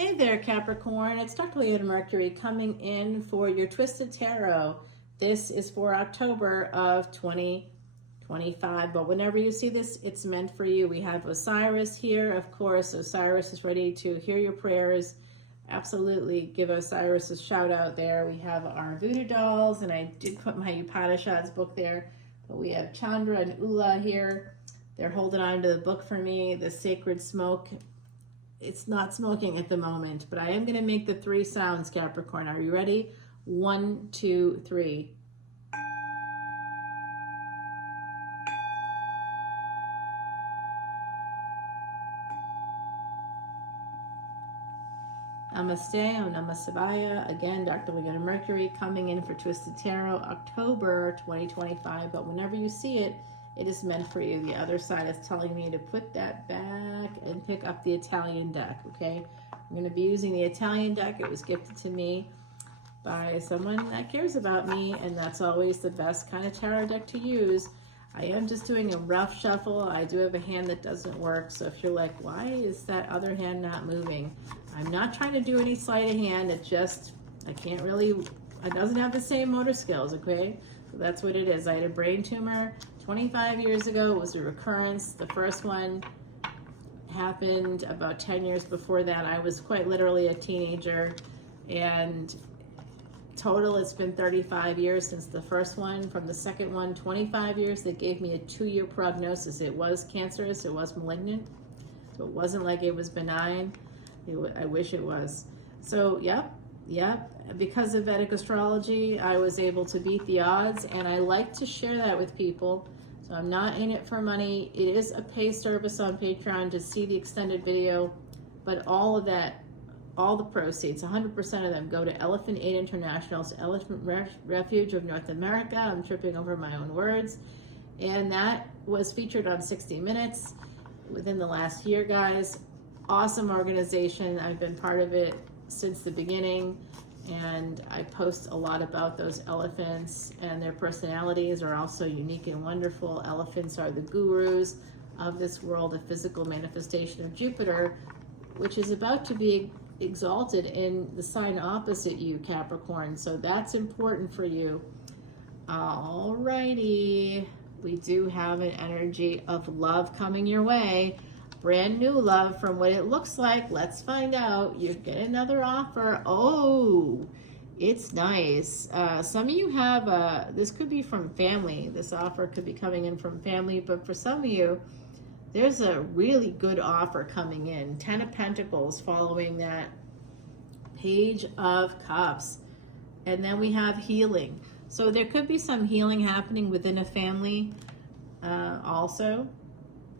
Hey there, Capricorn. It's Dr. Leona Mercury coming in for your Twisted Tarot. This is for October of 2025, but whenever you see this, it's meant for you. We have Osiris here. Of course, Osiris is ready to hear your prayers. Absolutely give Osiris a shout out there. We have our voodoo dolls, and I did put my Upanishads book there, but we have Chandra and Ula here. They're holding on to the book for me, the sacred smoke. It's not smoking at the moment, but I am going to make the 3 sounds, Capricorn. Are you ready? 1, 2, 3. Namaste, Om Namah Shivaya. Again, Dr. Leona Mercury coming in for Twisted Tarot, October 2025. But whenever you see it, it is meant for you. The other side is telling me to put that back and pick up the Italian deck, okay? I'm going to be using the Italian deck. It was gifted to me by someone that cares about me, and that's always the best kind of tarot deck to use. I am just doing a rough shuffle. I do have a hand that doesn't work, so if you're like, why is that other hand not moving? I'm not trying to do any sleight of hand. It just, I can't really, it doesn't have the same motor skills, okay? So that's what it is. I had a brain tumor 25 years ago. It was a recurrence. The first one happened about 10 years before that. I was quite literally a teenager, and total it's been 35 years since the first one. From the second one, 25 years. They gave me a 2-year prognosis. It was cancerous, it was malignant, so it wasn't like it was benign. I wish it was. So yep, because of Vedic Astrology, I was able to beat the odds, and I like to share that with people. So I'm not in it for money. It is a pay service on Patreon to see the extended video, but all of that, all the proceeds, 100% of them go to Elephant Aid International, so Elephant Refuge of North America. I'm tripping over my own words. And that was featured on 60 Minutes within the last year, guys. Awesome organization. I've been part of it since the beginning, and I post a lot about those elephants, and their personalities are also unique and wonderful. Elephants are the gurus of this world, a physical manifestation of Jupiter, which is about to be exalted in the sign opposite you, Capricorn. So that's important for you. Alrighty, we do have an energy of love coming your way. Brand new love from what it looks like. Let's find out. You get another offer. Oh, it's nice. Some of you have, this could be from family. This offer could be coming in from family, but for some of you, there's a really good offer coming in. 10 of Pentacles following that, Page of Cups. And then we have healing. So there could be some healing happening within a family also.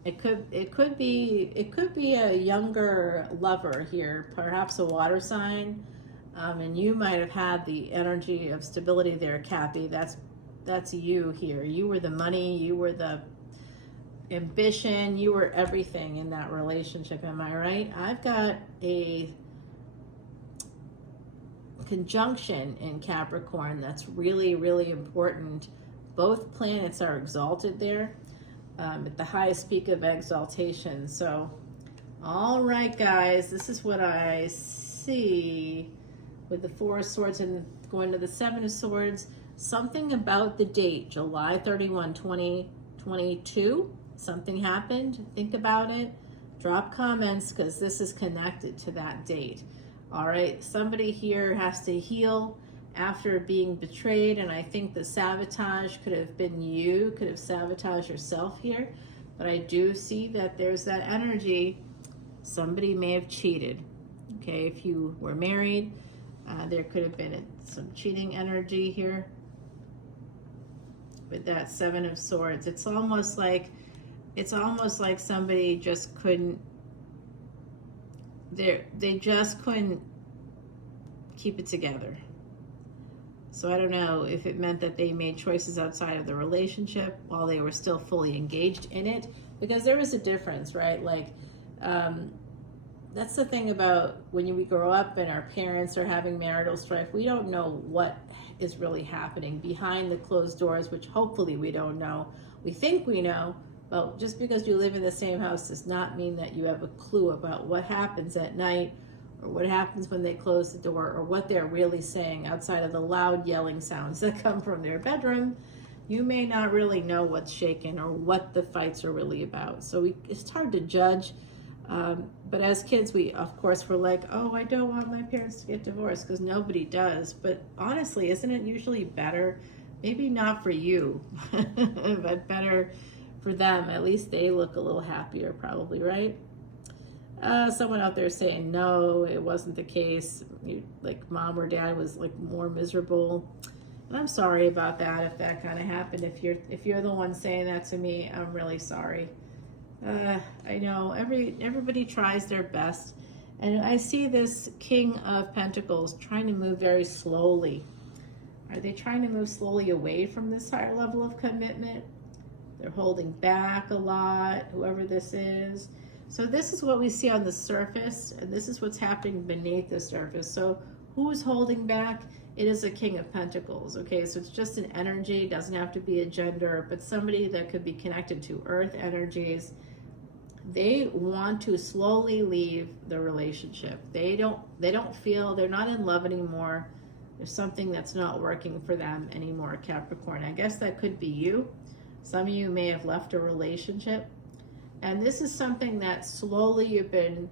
It could be a younger lover here, perhaps a water sign, and you might have had the energy of stability there, Cappy. That's you here. You were the money, you were the ambition, you were everything in that relationship. Am I right? I've got a conjunction in Capricorn that's really, really important. Both planets are exalted there. At the highest peak of exaltation. So, all right, guys, this is what I see with the 4 of Swords and going to the 7 of Swords. Something about the date, July 31, 2022. Something happened. Think about it. Drop comments, because this is connected to that date. All right, somebody here has to heal after being betrayed, and I think the sabotage could have been you, could have sabotaged yourself here, but I do see that there's that energy. Somebody may have cheated, okay? If you were married, there could have been some cheating energy here with that 7 of Swords. It's almost like somebody just couldn't, they just couldn't keep it together. So I don't know if it meant that they made choices outside of the relationship while they were still fully engaged in it, because there is a difference, right? Like, that's the thing about when we grow up and our parents are having marital strife. We don't know what is really happening behind the closed doors, which hopefully we don't know. We think we know, but just because you live in the same house does not mean that you have a clue about what happens at night or what happens when they close the door, or what they're really saying outside of the loud yelling sounds that come from their bedroom, you may not really know what's shaking or what the fights are really about. So it's hard to judge. But as kids, we, of course, were like, oh, I don't want my parents to get divorced, because nobody does. But honestly, isn't it usually better? Maybe not for you, but better for them. At least they look a little happier, probably, right? Someone out there saying, no, it wasn't the case. Like mom or dad was like more miserable. And I'm sorry about that if that kind of happened. If you're the one saying that to me, I'm really sorry. I know everybody tries their best, and I see this King of Pentacles trying to move very slowly. Are they trying to move slowly away from this higher level of commitment? They're holding back a lot, whoever this is. So this is what we see on the surface, and this is what's happening beneath the surface. So who's holding back? It is a King of Pentacles, okay? So it's just an energy, it doesn't have to be a gender, but somebody that could be connected to earth energies. They want to slowly leave the relationship. They don't feel, they're not in love anymore. There's something that's not working for them anymore, Capricorn. I guess that could be you. Some of you may have left a relationship. And this is something that slowly you've been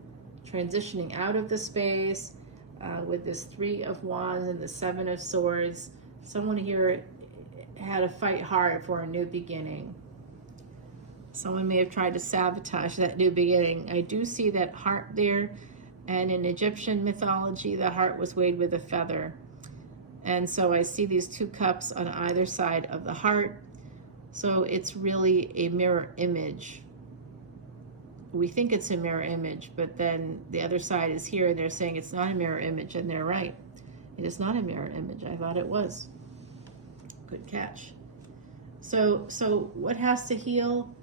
transitioning out of the space with this Three of Wands and the Seven of Swords. Someone here had to fight hard for a new beginning. Someone may have tried to sabotage that new beginning. I do see that heart there. And in Egyptian mythology, the heart was weighed with a feather. And so I see these two cups on either side of the heart. So it's really a mirror image. We think it's a mirror image, but then the other side is here and they're saying it's not a mirror image, and they're right. It is not a mirror image. I thought it was. Good catch. So what has to heal?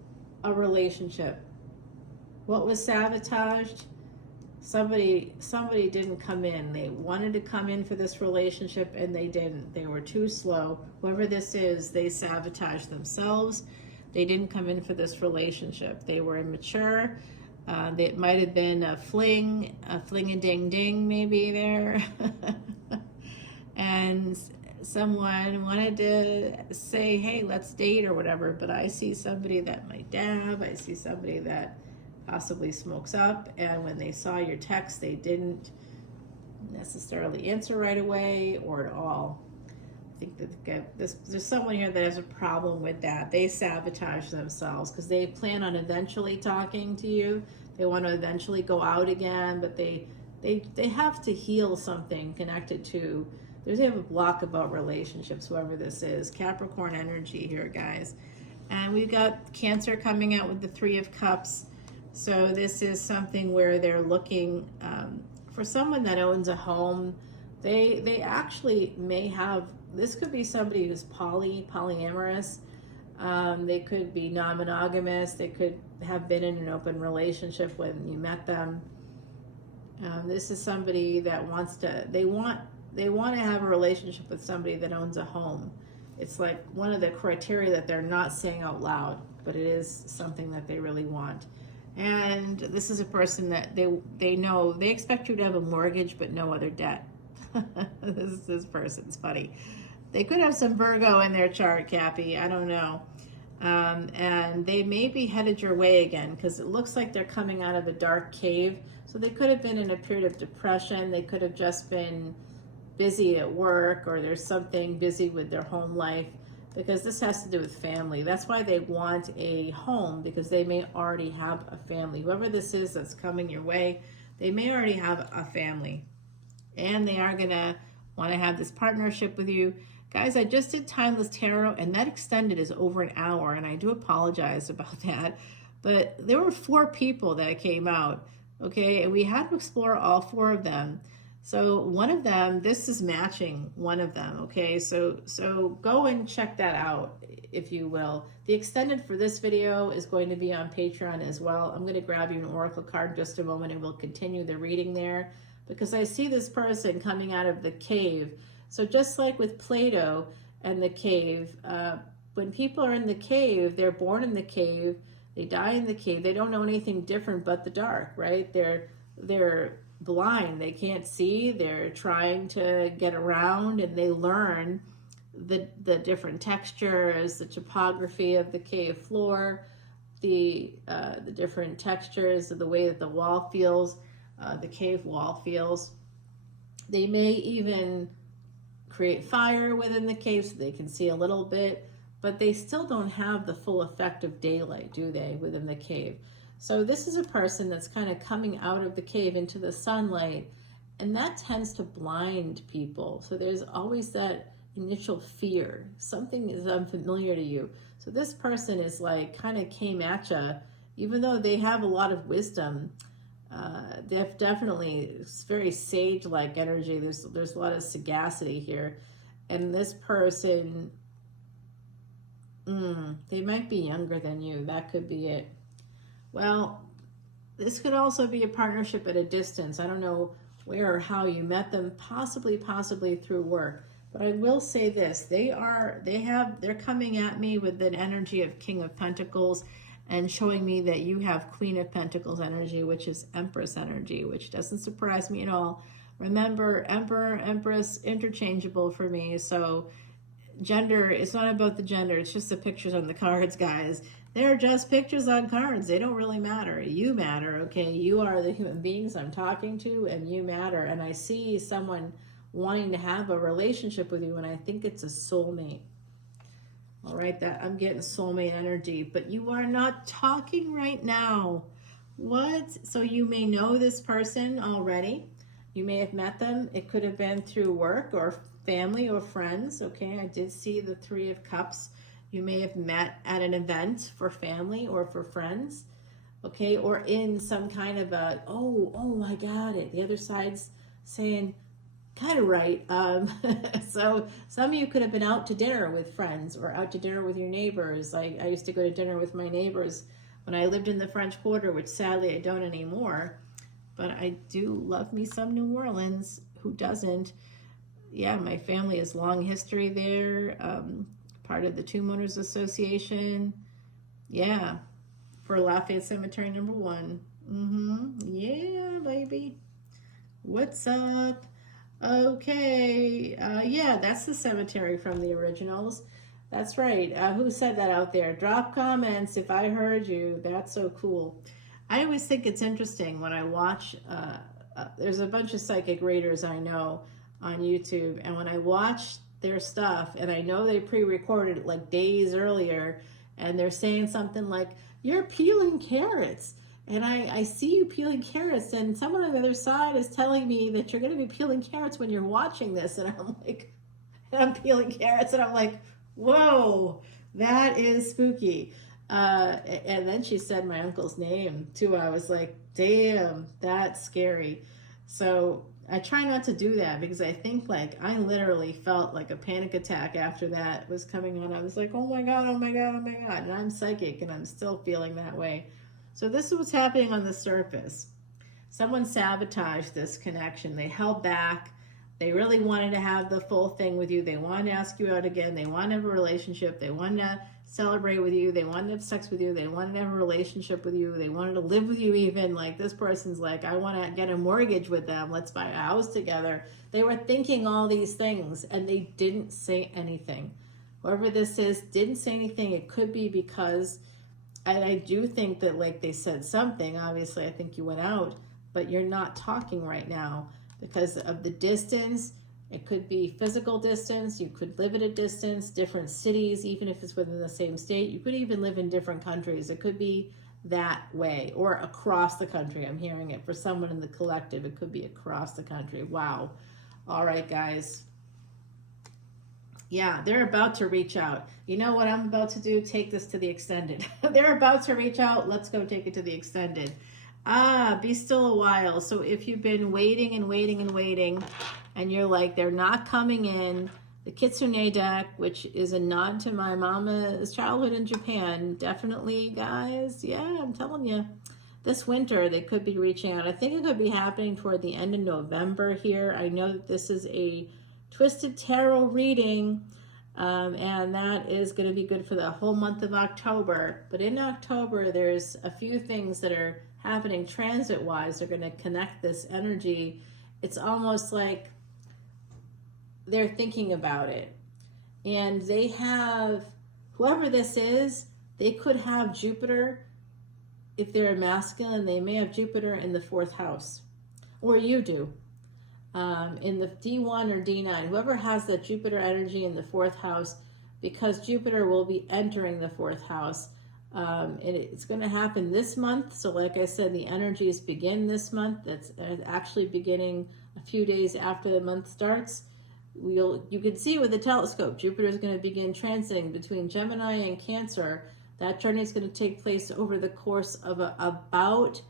A relationship. What was sabotaged? Somebody didn't come in. They wanted to come in for this relationship and they didn't. They were too slow. Whoever this is, they sabotaged themselves. They didn't come in for this relationship. They were immature. It might have been a fling-a-ding-ding maybe there. And someone wanted to say, hey, let's date or whatever, but I see somebody that might dab. I see somebody that possibly smokes up, and when they saw your text, they didn't necessarily answer right away or at all. I think that there's someone here that has a problem with that. They sabotage themselves because they plan on eventually talking to you. They want to eventually go out again, but they have to heal something connected to. They have a block about relationships, whoever this is. Capricorn energy here, guys. And we've got Cancer coming out with the Three of Cups. So this is something where they're looking for someone that owns a home. They actually may have, this could be somebody who's polyamorous. They could be non-monogamous. They could have been in an open relationship when you met them. This is somebody that wants to, they want to have a relationship with somebody that owns a home. It's like one of the criteria that they're not saying out loud, but it is something that they really want. And this is a person that they know, they expect you to have a mortgage but no other debt. This person's funny. They could have some Virgo in their chart, Cappy, I don't know. And they may be headed your way again because it looks like they're coming out of a dark cave. So they could have been in a period of depression. They could have just been busy at work, or there's something busy with their home life, because this has to do with family. That's why they want a home, because they may already have a family. Whoever this is that's coming your way, they may already have a family, and they are gonna want to have this partnership with you. Guys, I just did Timeless Tarot, and that extended is over an hour, and I do apologize about that, but there were 4 people that came out, okay, and we had to explore all 4 of them. So one of them, this is matching one of them, okay? So go and check that out, if you will. The extended for this video is going to be on Patreon as well. I'm going to grab you an oracle card in just a moment, and we'll continue the reading there, because I see this person coming out of the cave. So just like with Plato and the cave, when people are in the cave, they're born in the cave, they die in the cave, they don't know anything different but the dark, right? They're blind. They can't see. They're trying to get around, and they learn the different textures, the topography of the cave floor, the different textures of the way that the wall feels, the cave wall feels. They may even create fire within the cave so they can see a little bit, but they still don't have the full effect of daylight, do they, within the cave? So this is a person that's kind of coming out of the cave into the sunlight, and that tends to blind people. So there's always that initial fear. Something is unfamiliar to you. So this person is like kind of came at you, even though they have a lot of wisdom. They've definitely, it's very sage-like energy. There's a lot of sagacity here. And this person, they might be younger than you. That could be it. Well, this could also be a partnership at a distance. I don't know where or how you met them, possibly through work. But I will say this, they're coming at me with an energy of King of Pentacles and showing me that you have Queen of Pentacles energy, which is Empress energy, which doesn't surprise me at all. Remember, Emperor, Empress, interchangeable for me. So gender, it's not about the gender, it's just the pictures on the cards, guys. They're just pictures on cards. They don't really matter. You matter, okay? You are the human beings I'm talking to, and you matter. And I see someone wanting to have a relationship with you, and I think it's a soulmate. All right, that I'm getting soulmate energy, but you are not talking right now. What? So you may know this person already. You may have met them. It could have been through work or family or friends. Okay, I did see the Three of Cups. You may have met at an event for family or for friends. Okay, or in some kind of a, oh, I got it. The other side's saying, kind of right. So some of you could have been out to dinner with friends or out to dinner with your neighbors. I used to go to dinner with my neighbors when I lived in the French Quarter, which sadly I don't anymore. But I do love me some New Orleans. Who doesn't? Yeah, my family has long history there. Part of the Tomb Owners Association. Yeah, for Lafayette Cemetery number 1. Yeah, baby. What's up? Okay, yeah, that's the cemetery from the originals. That's right. Who said that out there? Drop comments if I heard you. That's so cool. I always think it's interesting when I watch, there's a bunch of psychic readers I know on YouTube, and when I watch their stuff, and I know they pre-recorded it like days earlier, and they're saying something like, you're peeling carrots. And I see you peeling carrots, and someone on the other side is telling me that you're going to be peeling carrots when you're watching this. And I'm like, I'm peeling carrots, and I'm like, whoa, that is spooky. And then she said my uncle's name too. I was like, damn, that's scary. So I try not to do that, because I think like I literally felt like a panic attack after that was coming on. I was like, oh my God, oh my God, oh my God. And I'm psychic, and I'm still feeling that way. So this is what's happening on the surface. Someone sabotaged this connection. They held back. They really wanted to have the full thing with you. They wanted to ask you out again. They wanted to have a relationship. They wanted to celebrate with you. They wanted to have sex with you. They wanted to have a relationship with you. They wanted to live with you even. Like this person's like, I want to get a mortgage with them. Let's buy a house together. They were thinking all these things, and they didn't say anything. Whoever this is didn't say anything. It could be because, and I do think that like they said something, obviously I think you went out, but you're not talking right now because of the distance. It could be physical distance. You could live at a distance, different cities, even if it's within the same state. You could even live in different countries. It could be that way, or across the country. I'm hearing it for someone in the collective. It could be across the country. Wow. All right, guys. Yeah, they're about to reach out. You know what I'm about to do? Take this to the extended. They're about to reach out. Let's go take it to the extended. Be still a while. So if you've been waiting and waiting and waiting, and you're like, they're not coming in, the Kitsune deck, which is a nod to my mama's childhood in Japan, definitely, guys. Yeah, I'm telling you. This winter, they could be reaching out. I think it could be happening toward the end of November here. I know that this is a Twisted Tarot reading, and that is going to be good for the whole month of October. But in October, there's a few things that are happening transit-wise are going to connect this energy. It's almost like they're thinking about it. And they have, whoever this is, they could have Jupiter, if they're a masculine, they may have Jupiter in the 4th house. Or you do. In the D1 or D9, whoever has that Jupiter energy in the 4th house, because Jupiter will be entering the 4th house. It's going to happen this month. So like I said, the energies begin this month. That's actually beginning a few days after the month starts. You can see with the telescope, Jupiter is going to begin transiting between Gemini and Cancer. That journey is going to take place over the course of about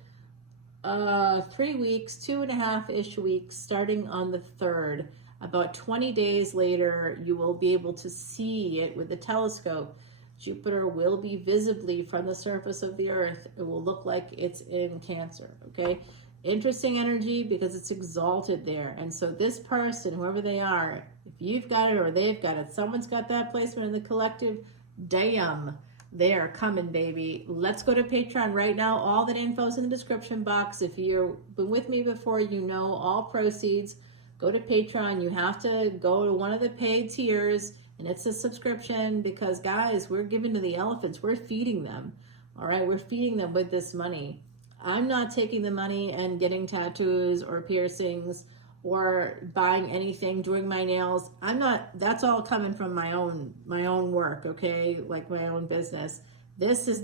3 weeks, 2.5-ish weeks, starting on the 3rd. About 20 days later, you will be able to see it with the telescope. Jupiter will be visibly from the surface of the Earth. It will look like it's in Cancer, okay? Interesting energy because it's exalted there. And so this person, whoever they are, if you've got it or they've got it, someone's got that placement in the collective, damn, they are coming, baby. Let's go to Patreon right now. All that info is in the description box. If you've been with me before, you know all proceeds go to Patreon. You have to go to one of the paid tiers, and it's a subscription because, guys, we're giving to the elephants. We're feeding them, all right? We're feeding them with this money. I'm not taking the money and getting tattoos or piercings or buying anything, doing my nails. I'm not, that's all coming from my own work, okay? Like my own business. This is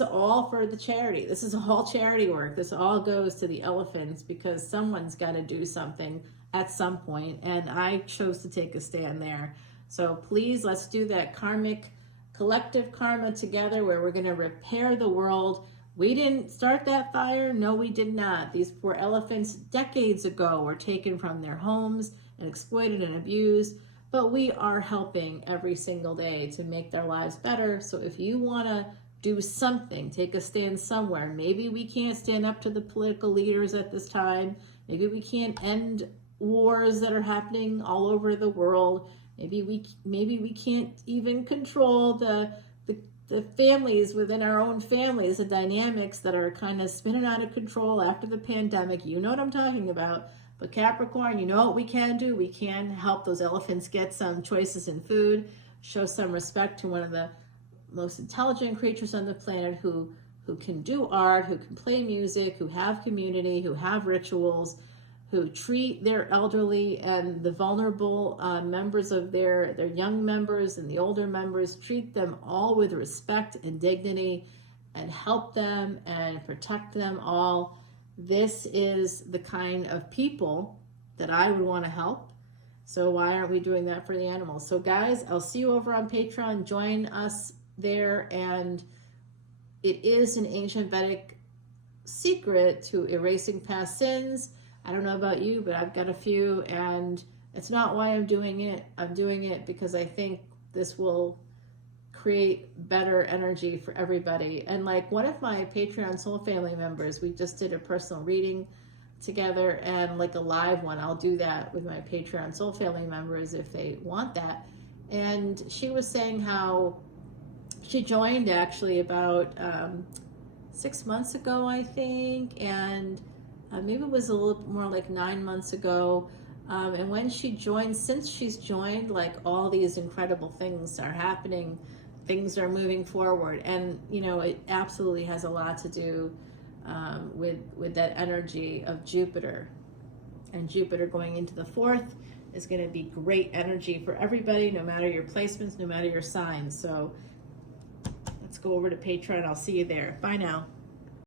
all for the charity. This is all charity work. This all goes to the elephants because someone's got to do something at some point, and I chose to take a stand there. So please, let's do that karmic, collective karma together where we're going to repair the world. We didn't start that fire. No, we did not. These poor elephants decades ago were taken from their homes and exploited and abused, but we are helping every single day to make their lives better. So if you want to do something, take a stand somewhere. Maybe we can't stand up to the political leaders at this time. Maybe we can't end wars that are happening all over the world. Maybe we can't even control the families within our own families, the dynamics that are kind of spinning out of control after the pandemic. You know what I'm talking about. But Capricorn, you know what we can do? We can help those elephants get some choices in food, show some respect to one of the most intelligent creatures on the planet who can do art, who can play music, who have community, who have rituals, who treat their elderly and the vulnerable members of their young members and the older members, treat them all with respect and dignity and help them and protect them all. This is the kind of people that I would want to help. So why aren't we doing that for the animals? So guys, I'll see you over on Patreon. Join us there. And it is an ancient Vedic secret to erasing past sins. I don't know about you, but I've got a few, and it's not why I'm doing it. I'm doing it because I think this will create better energy for everybody. And like one of my Patreon soul family members, we just did a personal reading together and like a live one. I'll do that with my Patreon soul family members if they want that. And she was saying how she joined actually about 6 months ago, I think, and maybe it was a little more like 9 months ago. And when she joined, since she's joined, like all these incredible things are happening. Things are moving forward. And, you know, it absolutely has a lot to do with that energy of Jupiter. And Jupiter going into the 4th is going to be great energy for everybody, no matter your placements, no matter your signs. So let's go over to Patreon. I'll see you there. Bye now.